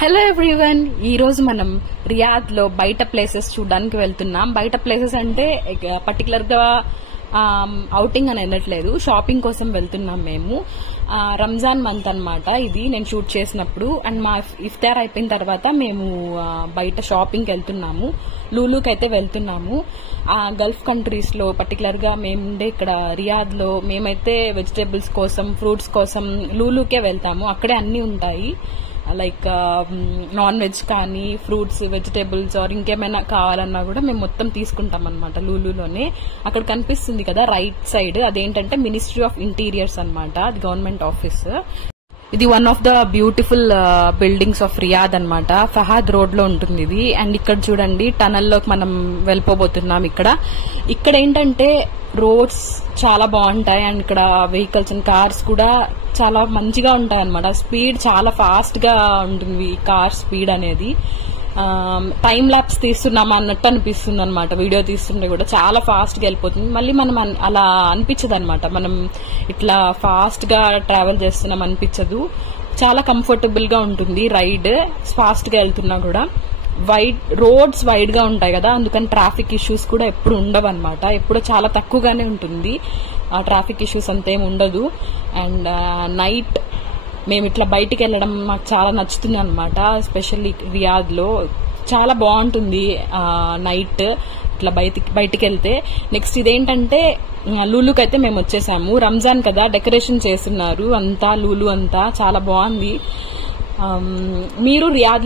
Hello everyone, ఈ రోజు మనం రియాద్ లో బయట ప్లేసెస్ చూడడానికి వెళ్తున్నాం. బయట ప్లేసెస్ అంటే పర్టికులర్ గా ఔటింగ్ అని అనట్లేదు, షాపింగ్ కోసం వెళ్తున్నాం మేము. రంజాన్ మంత్ అన్నమాట ఇది నేను షూట్ చేసినప్పుడు. అండ్ మా ఇఫ్తార్ అయిపోయిన తర్వాత మేము బయట షాపింగ్కి వెళ్తున్నాము. లూలుకి అయితే వెళ్తున్నాము. గల్ఫ్ కంట్రీస్ లో పర్టికులర్ గా మేముండే ఇక్కడ రియాద్ లో మేమైతే వెజిటేబుల్స్ కోసం, ఫ్రూట్స్ కోసం లూలుకే వెళ్తాము. అక్కడే అన్ని ఉంటాయి, లైక్ నాన్ వెజ్ కానీ, ఫ్రూట్స్, వెజిటేబుల్స్ ఆర్ ఇంకేమైనా కావాలన్నా కూడా మేము మొత్తం తీసుకుంటాం అనమాట లూలులోనే. అక్కడ కనిపిస్తుంది కదా రైట్ సైడ్, అదేంటంటే మినిస్ట్రీ ఆఫ్ ఇంటీరియర్స్ అనమాట, అది గవర్నమెంట్ ఆఫీస్. ఇది one of the beautiful buildings of Riyadh అనమాట. ఫహాద్ రోడ్ లో ఉంటుంది ఇది. అండ్ ఇక్కడ చూడండి, టనల్ లోకి మనం వెళ్ళిపోబోతున్నాం. ఇక్కడ ఏంటంటే రోడ్స్ చాలా బాగుంటాయి అండ్ ఇక్కడ వెహికల్స్ అండ్ కార్స్ కూడా చాలా మంచిగా ఉంటాయి అనమాట. స్పీడ్ చాలా ఫాస్ట్ గా ఉంటుంది కార్ స్పీడ్ అనేది. టైం ల్యాప్స్ తీస్తున్నామా అన్నట్టు అనిపిస్తుంది అనమాట. వీడియో తీస్తుంటే కూడా చాలా ఫాస్ట్ గా వెళ్ళిపోతుంది. మళ్ళీ మనం అలా అనిపించదు అనమాట, మనం ఇట్లా ఫాస్ట్ గా ట్రావెల్ చేస్తున్నాం అనిపించదు. చాలా కంఫర్టబుల్ గా ఉంటుంది రైడ్, ఫాస్ట్ గా వెళ్తున్నా కూడా. రోడ్స్ వైడ్ గా ఉంటాయి కదా, అందుకని ట్రాఫిక్ ఇష్యూస్ కూడా ఎప్పుడు ఉండవు అనమాట. ఎప్పుడు చాలా తక్కువగానే ఉంటుంది, ట్రాఫిక్ ఇష్యూస్ అంతేం ఉండదు. అండ్ నైట్ మేము ఇట్లా బయటికి వెళ్ళడం మాకు చాలా నచ్చుతుంది అనమాట. ఎస్పెషల్లీ రియాద్ లో చాలా బాగుంటుంది నైట్ ఇట్లా బయటికి వెళ్తే. నెక్స్ట్ ఇదేంటంటే లూలుకి అయితే మేము వచ్చేసాము. రంజాన్ కదా, డెకరేషన్ చేస్తున్నారు అంతా, లూలు అంతా చాలా బాగుంది. మీరు రియాద్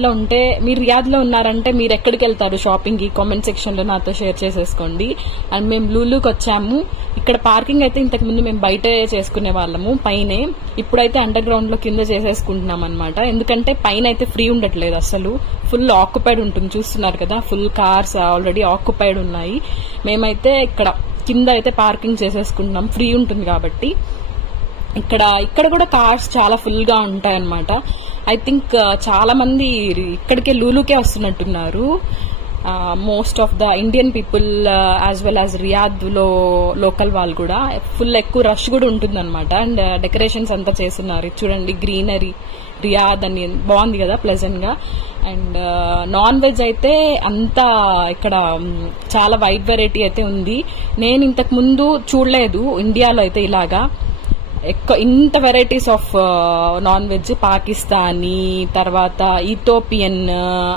లో ఉన్నారంటే మీరు ఎక్కడికి వెళ్తారు షాపింగ్ కి? కామెంట్ సెక్షన్ లో నాతో షేర్ చేసేసుకోండి. అండ్ మేము లూలుకి వచ్చాము. ఇక్కడ పార్కింగ్ అయితే ఇంతకు ముందు మేము బయటే చేసుకునే వాళ్ళము పైనే, ఇప్పుడైతే అండర్ గ్రౌండ్ లో కింద చేసేసుకుంటున్నాం అనమాట. ఎందుకంటే పైన అయితే ఫ్రీ ఉండట్లేదు, అసలు ఫుల్ ఆక్యుపైడ్ ఉంటుంది. చూస్తున్నారు కదా, ఫుల్ కార్స్ ఆల్రెడీ ఆక్యుపైడ్ ఉన్నాయి. మేమైతే ఇక్కడ కింద అయితే పార్కింగ్ చేసేసుకుంటున్నాం, ఫ్రీ ఉంటుంది కాబట్టి. ఇక్కడ కూడా కార్స్ చాలా ఫుల్ గా ఉంటాయి అనమాట. ఐ థింక్ చాలా మంది ఇక్కడికే లూలుకే వస్తున్నట్టున్నారు. Most of the Indian people as well as Riyadh లో లోకల్ వాళ్ళు కూడా ఫుల్ ఎక్కువ రష్ కూడా ఉంటుంది అనమాట. అండ్ డెకరేషన్స్ అంతా చేస్తున్నారు చూడండి, గ్రీనరీ రియాద్ అని బాగుంది కదా, ప్లెజెంట్ గా. అండ్ నాన్ వెజ్ అయితే అంతా ఇక్కడ చాలా వైడ్ వెరైటీ అయితే ఉంది. నేను ఇంతకు ముందు చూడలేదు ఇండియాలో అయితే ఇలాగా ఇంత varieties of non veg. Pakistani, తర్వాత ఇథోపియన్,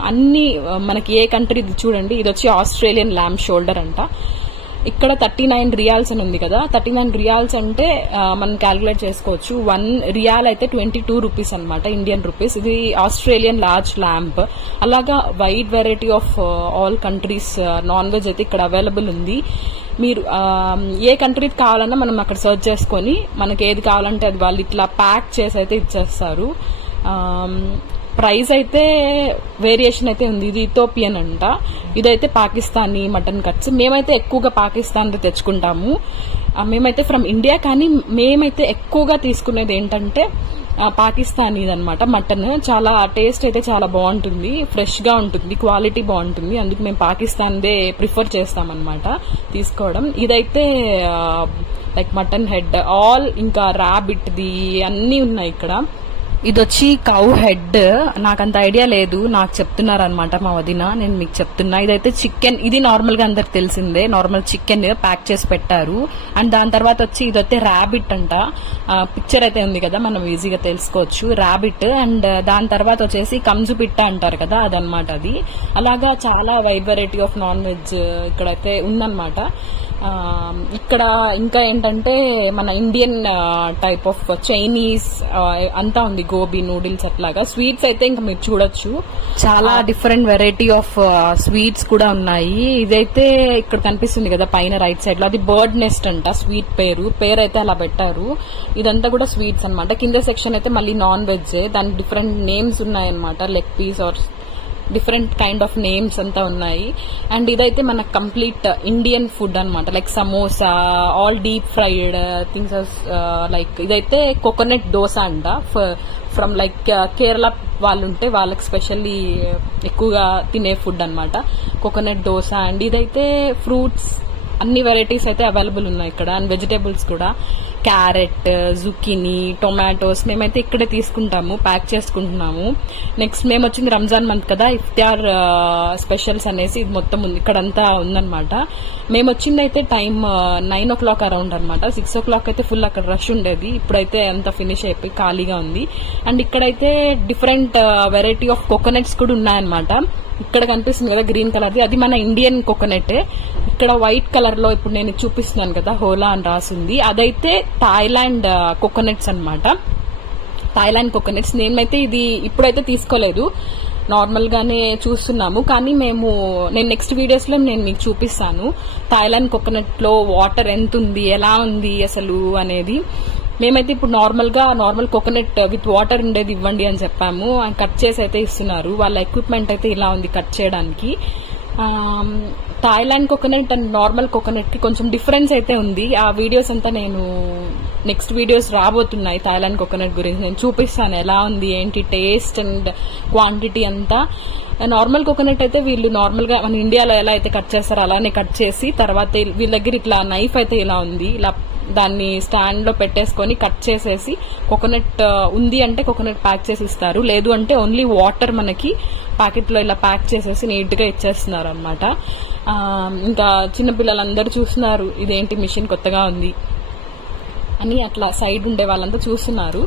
అన్ని మనకి ఏ కంట్రీ చూడండి. ఇది వచ్చి ఆస్ట్రేలియన్ ల్యాంబ్ షోల్డర్ అంట. ఇక్కడ 39 రియాల్స్ అని ఉంది కదా, 39 రియాల్స్ అంటే మనం క్యాలిక్యులేట్ చేసుకోవచ్చు. 1 రియాల్ అయితే 22 రూపీస్ అనమాట, ఇండియన్ రూపీస్. ఇది ఆస్ట్రేలియన్ లార్జ్ ల్యాంప్. అలాగా wide variety of all countries non veg అయితే ఇక్కడ అవైలబుల్ ఉంది. మీరు ఏ కంట్రీకి కావాలన్నా మనం అక్కడ సర్చ్ చేసుకొని మనకి ఏది కావాలంటే అది వాళ్ళు ఇట్లా ప్యాక్ చేసి అయితే ఇచ్చేస్తారు. ప్రైస్ అయితే వేరియేషన్ అయితే ఉంది. ఇది ఇథోపియన్ అంట, ఇదైతే పాకిస్తానీ మటన్ కట్స్. మేమైతే ఎక్కువగా పాకిస్తాన్ తెచ్చుకుంటాము. మేమైతే ఫ్రమ్ ఇండియా, కానీ మేమైతే ఎక్కువగా తీసుకునేది ఏంటంటే పాకిస్తానీ అనమాట. మటన్ చాలా టేస్ట్ అయితే చాలా బాగుంటుంది, ఫ్రెష్ గా ఉంటుంది, క్వాలిటీ బాగుంటుంది. అందుకు మేము పాకిస్తాన్దే ప్రిఫర్ చేస్తామన్నమాట తీసుకోవడం. ఇదైతే లైక్ మటన్ హెడ్ ఆల్, ఇంకా ర్యాబిట్ ది అన్ని ఉన్నాయి ఇక్కడ. ఇది వచ్చి కౌ హెడ్, నాకంత ఐడియా లేదు, నాకు చెప్తున్నారు అనమాట మా వదిన, నేను మీకు చెప్తున్నా. ఇదైతే చికెన్, ఇది నార్మల్ గా అందరికి తెలిసిందే, నార్మల్ చికెన్ ప్యాక్ చేసి పెట్టారు. అండ్ దాని తర్వాత వచ్చి ఇదైతే ర్యాబిట్ అంట. పిక్చర్ అయితే ఉంది కదా, మనం ఈజీగా తెలుసుకోవచ్చు ర్యాబిట్. అండ్ దాని తర్వాత వచ్చేసి కంజు పిట్ట అంటారు కదా, అదనమాట అది. అలాగా చాలా wide variety of non veg ఇక్కడైతే ఉందన్నమాట. ఇక్కడ ఇంకా ఏంటంటే మన ఇండియన్ టైప్ ఆఫ్ చైనీస్ అంతా ఉంది, గోబీ నూడిల్స్ అట్లాగా. స్వీట్స్ అయితే ఇంకా మీరు చూడొచ్చు, చాలా డిఫరెంట్ వెరైటీ ఆఫ్ స్వీట్స్ కూడా ఉన్నాయి. ఇదైతే ఇక్కడ కనిపిస్తుంది కదా పైన రైట్ సైడ్ లో, అది బర్డ్ నెస్ట్ అంట, స్వీట్ పేరు అయితే అలా పెట్టారు. ఇదంతా కూడా స్వీట్స్ అనమాట. కింద సెక్షన్ అయితే మళ్ళీ నాన్ వెజ్, దానికి డిఫరెంట్ నేమ్స్ ఉన్నాయన్నమాట, leg piece are different kind of names అంతా ఉన్నాయి. అండ్ ఇదైతే మన కంప్లీట్ ఇండియన్ ఫుడ్ అనమాట, like samosa, all deep fried things. Like ఇదైతే కోకోనట్ దోశ అంట, ఫ్రమ్ లైక్ కేరళ వాళ్ళు ఉంటే వాళ్ళకి స్పెషల్లీ ఎక్కువగా తినే ఫుడ్ అనమాట, కోకోనట్ దోశ. అండ్ ఇదైతే ఫ్రూట్స్, అన్ని వెరైటీస్ అయితే అవైలబుల్ ఉన్నాయి ఇక్కడ. అండ్ వెజిటేబుల్స్ కూడా క్యారెట్, జుకీనీ, టొమాటోస్ మేమైతే ఇక్కడే తీసుకుంటాము, ప్యాక్ చేసుకుంటున్నాము. నెక్స్ట్ మేము వచ్చింది రంజాన్ మంత్ కదా, ఇఫ్తార్ స్పెషల్స్ అనేసి ఇది మొత్తం ఉంది ఇక్కడంతా ఉందన్నమాట. మేము వచ్చింది అయితే టైం 9 o'clock అరౌండ్ అనమాట. 6 o'clock అయితే ఫుల్ అక్కడ రష్ ఉండేది, ఇప్పుడైతే అంతా ఫినిష్ అయిపోయి ఖాళీగా ఉంది. అండ్ ఇక్కడైతే డిఫరెంట్ వెరైటీ ఆఫ్ కోకోనట్స్ కూడా ఉన్నాయన్నమాట. ఇక్కడ కనిపిస్తుంది కదా గ్రీన్ కలర్ది, అది మన ఇండియన్ కోకోనట్. ఇక్కడ వైట్ కలర్ లో ఇప్పుడు నేను చూపిస్తున్నాను కదా హోలా అని రాసింది, అదైతే థాయిలాండ్ కోకోనట్స్ అన్నమాట. థాయిలాండ్ కోకోనట్స్ నేనైతే ఇది ఇప్పుడైతే తీసుకోలేదు, నార్మల్ గానే చూస్తున్నాము. కానీ నేను నెక్స్ట్ వీడియోస్ లో నేను మీకు చూపిస్తాను థాయిలాండ్ కోకోనట్ లో వాటర్ ఎంత ఉంది, ఎలా ఉంది అసలు అనేది. మేమైతే ఇప్పుడు నార్మల్ కోకోనట్ విత్ వాటర్ ఉండేది ఇవ్వండి అని చెప్పాము. కట్ చేసి అయితే ఇస్తున్నారు. వాళ్ళ ఎక్విప్మెంట్ అయితే ఇలా ఉంది కట్ చేయడానికి. Thailand coconut and normal coconut కి కొంచెం డిఫరెన్స్ అయితే ఉంది. ఆ వీడియోస్ అంతా నేను నెక్స్ట్ వీడియోస్ రాబోతున్నాయి థాయిలాండ్ కోకోనట్ గురించి, నేను చూపిస్తాను ఎలా ఉంది ఏంటి టేస్ట్ అండ్ క్వాంటిటీ అంతా. నార్మల్ కోకోనట్ అయితే వీళ్ళు నార్మల్ గా మన ఇండియాలో ఎలా అయితే కట్ చేస్తారో అలానే కట్ చేసి, తర్వాత వీళ్ళ దగ్గర ఇట్లా నైఫ్ అయితే ఇలా ఉంది, ఇలా దాన్ని స్టాండ్ లో పెట్టేసుకొని కట్ చేసేసి కోకోనట్ ఉంది అంటే కోకోనట్ ప్యాక్ చేసి ఇస్తారు, లేదు అంటే ఓన్లీ వాటర్ మనకి ప్యాకెట్ లో ఇలా ప్యాక్ చేసేసి నీట్ గా ఇచ్చేస్తున్నారు అనమాట. ఇంకా చిన్నపిల్లలందరూ చూస్తున్నారు ఇదేంటి మిషన్ కొత్తగా ఉంది అని, అట్లా సైడ్ ఉండే వాళ్ళంతా చూస్తున్నారు.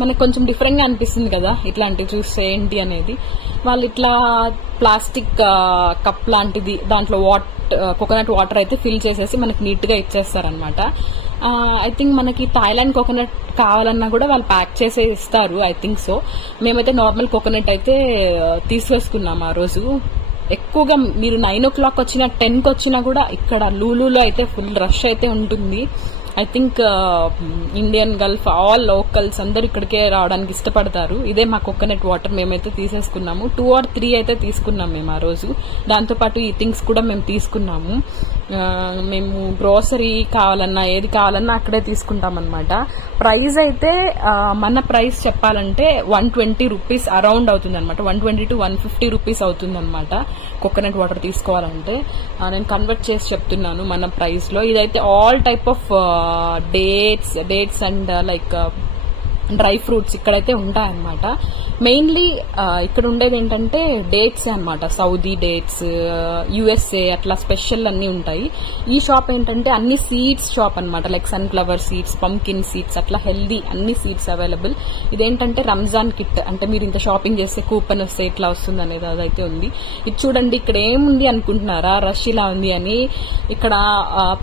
మనకు కొంచెం డిఫరెంట్ గా అనిపిస్తుంది కదా ఇట్లాంటివి చూస్తే ఏంటి అనేది. వాళ్ళు ఇట్లా ప్లాస్టిక్ కప్ లాంటిది దాంట్లో కోకోనట్ వాటర్ అయితే ఫిల్ చేసేసి మనకి నీట్ గా ఇచ్చేస్తారనమాట. ఐ థింక్ మనకి థాయిలాండ్ కోకోనట్ కావాలన్నా కూడా వాళ్ళు ప్యాక్ చేసే ఇస్తారు, ఐ థింక్ సో. మేమైతే నార్మల్ కోకోనట్ అయితే తీసేసుకున్నాం ఆ రోజు. ఎక్కువగా మీరు 9 o'clock వచ్చినా 10కి వచ్చినా కూడా ఇక్కడ లూలులో అయితే ఫుల్ రష్ అయితే ఉంటుంది. I think Indian Gulf all locals అందరు ఇక్కడికే రావడానికి ఇష్టపడతారు. ఇదే మా కోకోనట్ వాటర్ మేమైతే తీసేసుకున్నాము. 2 or 3 అయితే తీసుకున్నాం మేము ఆ రోజు. దాంతోపాటు ఈ థింగ్స్ కూడా మేము తీసుకున్నాము. మేము గ్రోసరీ కావాలన్నా ఏది కావాలన్నా అక్కడే తీసుకుంటాం అనమాట. ప్రైస్ అయితే మన ప్రైస్ చెప్పాలంటే 120 rupees అరౌండ్ అవుతుంది అనమాట. 120 to 150 rupees అవుతుంది అనమాట కోకోనట్ వాటర్ తీసుకోవాలంటే. నేను కన్వర్ట్ చేసి చెప్తున్నాను మన ప్రైస్ లో. ఇదైతే all type of dates and like dry fruits ఇక్కడైతే ఉంటాయన్నమాట. మెయిన్లీ ఇక్కడ ఉండేది ఏంటంటే డేట్స్ అన్నమాట, సౌదీ డేట్స్, యుఎస్ఏ అట్లా స్పెషల్ అన్ని ఉంటాయి. ఈ షాప్ ఏంటంటే అన్ని సీడ్స్ షాప్ అన్నమాట, like sunflower seeds, pumpkin seeds, అట్లా హెల్దీ అన్ని సీడ్స్ అవైలబుల్. ఇదేంటంటే రంజాన్ కిట్, అంటే మీరు ఇంత షాపింగ్ చేస్తే కూపన్ వస్తే ఇట్లా వస్తుంది అనేది అదైతే ఉంది. ఇది చూడండి ఇక్కడ ఏముంది అనుకుంటున్నారా, రష్ ఇలా ఉంది అని. ఇక్కడ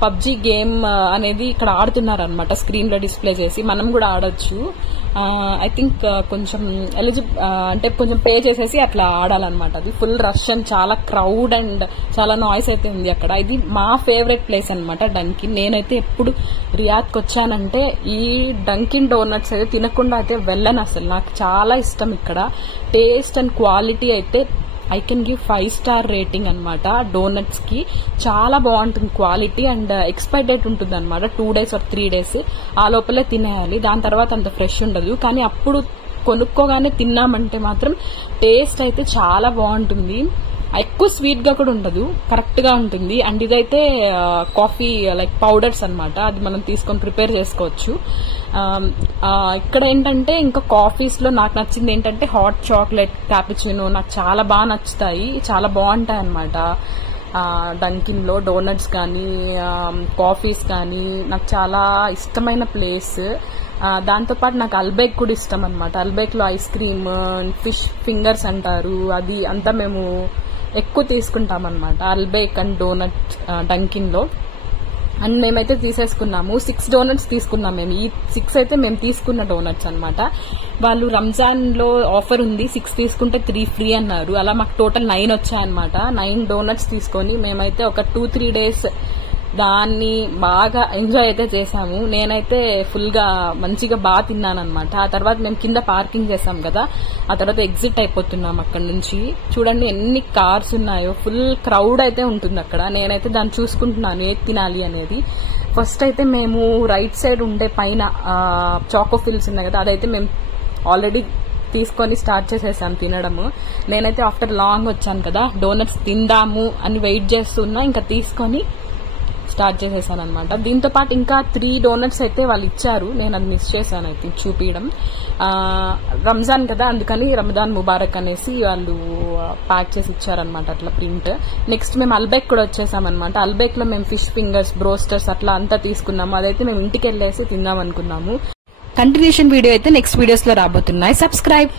పబ్జీ గేమ్ అనేది ఇక్కడ ఆడుతున్నారు అనమాట, స్క్రీన్ లో డిస్ప్లే చేసి. మనం కూడా ఆడొచ్చు. ఐ థింక్ కొంచెం అంటే కొంచెం పే చేసేసి అట్లా ఆడాలన్నమాట. అది ఫుల్ రష్ అండ్ చాలా క్రౌడ్ అండ్ చాలా నాయిస్ అయితే ఉంది అక్కడ. ఇది మా ఫేవరెట్ ప్లేస్ అనమాట డంకిన్. నేనైతే ఎప్పుడు రియాద్కి వచ్చానంటే ఈ డంకిన్ డోనట్స్ అయితే తినకుండా అయితే వెళ్ళను అసలు. నాకు చాలా ఇష్టం ఇక్కడ. టేస్ట్ అండ్ క్వాలిటీ అయితే I can give 5 star rating అనమాట. డోనట్స్ కి చాలా బాగుంటుంది క్వాలిటీ అండ్ ఎక్స్పైర్ డేట్ ఉంటుంది అనమాట. 2 days or 3 days ఆ లోపలే తినేయాలి, దాని తర్వాత అంత ఫ్రెష్ ఉండదు. కానీ అప్పుడు కొనుక్కోగానే తిన్నామంటే మాత్రం టేస్ట్ అయితే చాలా బాగుంటుంది. ఎక్కువ స్వీట్ గా కూడా ఉండదు, కరెక్ట్ గా ఉంటుంది. అండ్ ఇదైతే కాఫీ లైక్ పౌడర్స్ అన్నమాట, అది మనం తీసుకొని ప్రిపేర్ చేసుకోవచ్చు. ఇక్కడ ఏంటంటే ఇంకా కాఫీస్ లో నాకు నచ్చింది ఏంటంటే హాట్ చాక్లెట్, క్యాపుచినో నాకు చాలా బాగా నచ్చుతాయి, చాలా బాగుంటాయి అన్నమాట. డంకిన్ లో డోనట్స్ కానీ కాఫీస్ కానీ నాకు చాలా ఇష్టమైన ప్లేస్. దాంతోపాటు నాకు అల్బేక్ కూడా ఇష్టం అనమాట. అల్బేక్ లో ఐస్ క్రీమ్, ఫిష్ ఫింగర్స్ అంటారు, అది అంతా మేము ఎక్కువ తీసుకుంటాం అనమాట. అల్బేక్ అండ్ డోనట్ డంకిన్ లో. అండ్ మేమైతే తీసేసుకున్నాము 6 donuts తీసుకున్నాం మేము. ఈ 6 అయితే మేము తీసుకున్న డోనట్స్ అనమాట. వాళ్ళు రంజాన్ లో ఆఫర్ ఉంది, 6 తీసుకుంటే 3 ఫ్రీ అన్నారు. అలా మాకు టోటల్ 9 వచ్చాయన్నమాట. 9 donuts తీసుకొని మేమైతే ఒక 2-3 days దాన్ని బాగా ఎంజాయ్ అయితే చేశాము. నేనైతే ఫుల్ గా మంచిగా బాగా తిన్నాను అనమాట. ఆ తర్వాత మేము కింద పార్కింగ్ చేసాం కదా, ఆ తర్వాత ఎగ్జిట్ అయిపోతున్నాం అక్కడ నుంచి. చూడండి ఎన్ని కార్స్ ఉన్నాయో, ఫుల్ క్రౌడ్ అయితే ఉంటుంది అక్కడ. నేనైతే దాన్ని చూసుకుంటున్నాను ఏది తినాలి అనేది. ఫస్ట్ అయితే మేము రైట్ సైడ్ ఉండే పైన చాకో ఫిల్స్ ఉన్నాయి కదా, అదైతే మేము ఆల్రెడీ తీసుకొని స్టార్ట్ చేసేసాను తినడము. నేనైతే ఆఫ్టర్ లాంగ్ వచ్చాను కదా, డోనట్స్ తిందాము అని వెయిట్ చేస్తున్నా. ఇంకా తీసుకొని స్టార్ట్ చేసేసాను అనమాట. దీంతో పాటు ఇంకా 3 డోనట్స్ అయితే వాళ్ళు ఇచ్చారు, నేను అది మిస్ చేశాను అయితే చూపించడం. రంజాన్ కదా, అందుకని రమదాన్ ముబారక్ అనేసి వాళ్ళు ప్యాక్ చేసి ఇచ్చారనమాట అట్లా ప్రింట్. నెక్స్ట్ మేము అల్బేక్ కూడా వచ్చేసామన్నమాట. అల్బేక్ లో మేము ఫిష్ ఫింగర్స్, బ్రోస్టర్స్ అట్లా అంతా తీసుకున్నాము. అదైతే మేము ఇంటికి వెళ్ళేసి తిందాం అనుకున్నాము. కంటిన్యూషన్ వీడియో అయితే నెక్స్ట్ వీడియోస్ లో రాబోతున్నాయి. సబ్స్క్రైబ్.